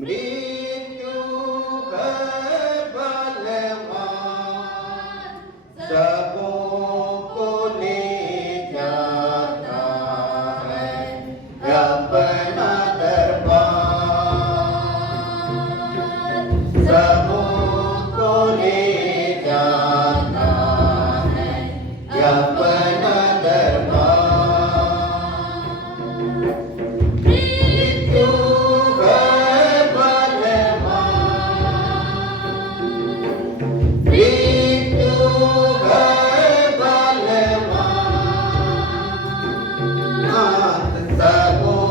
मृत्यु है बलवान, सबों को ले जाता है अपना दरबार, सबों को ले जाता है अपना दरबार। मृत्यु है बलवान, मृत्यु है बलवान, सबों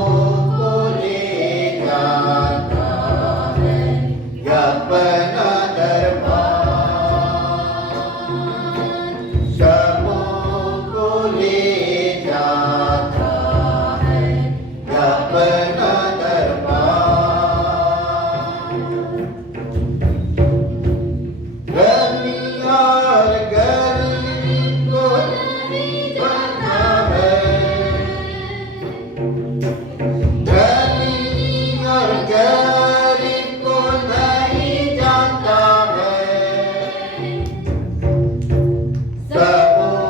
को ले जाता है अपना दरबार, सबों को ले जाता है अपना दरबार। धनी और गरीब को नहीं जाता है, धनी और गरीब को नहीं जाता है, सबों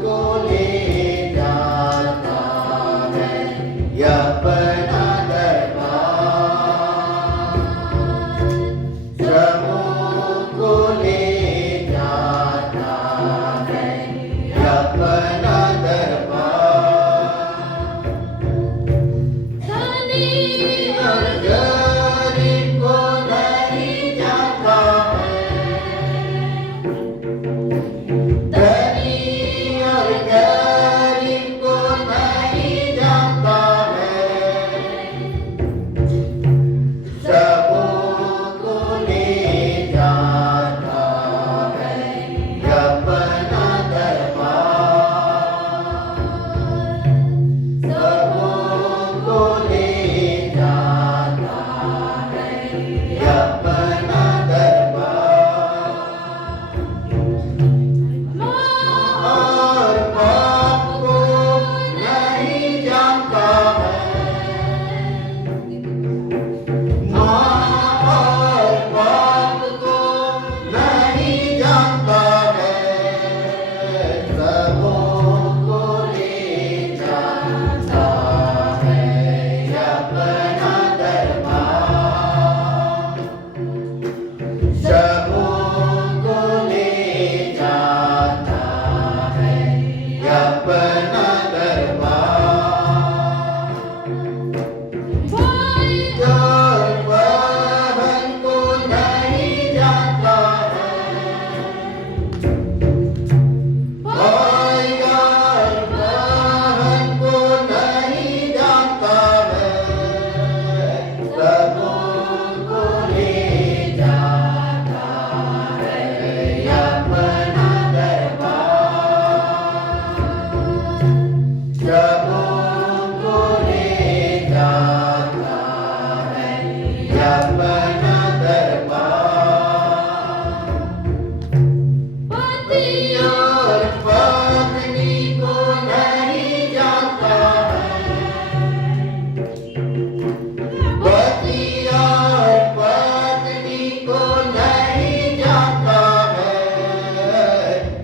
को ले जाता है अपना दरबार, सबों को ले जाता है अपना दरबार। धनी और गरीब को नहीं जाता है, धनी और गरीब को नहीं जाता है, सबों को ले जाता है अपना दरबार, सबों को ले जाता है अपना दरबार। और बाप को नहीं जानता है, माँ और बाप को नहीं जानता है, सबों को ले जाता है अपना दरबार, सबों को ले जाता है अपना दरबार। भाई और बहन को नहीं जाता है, भाई और बहन को नहीं जाता है, सबों को ले जाता है अपना दरबार, सबों को ले जाता है अपना दरबार। पति और पत्नी को नहीं जाता है, पति और पत्नी को नहीं जाता है,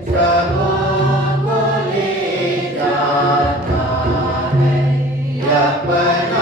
सबों को ले जाता है अपना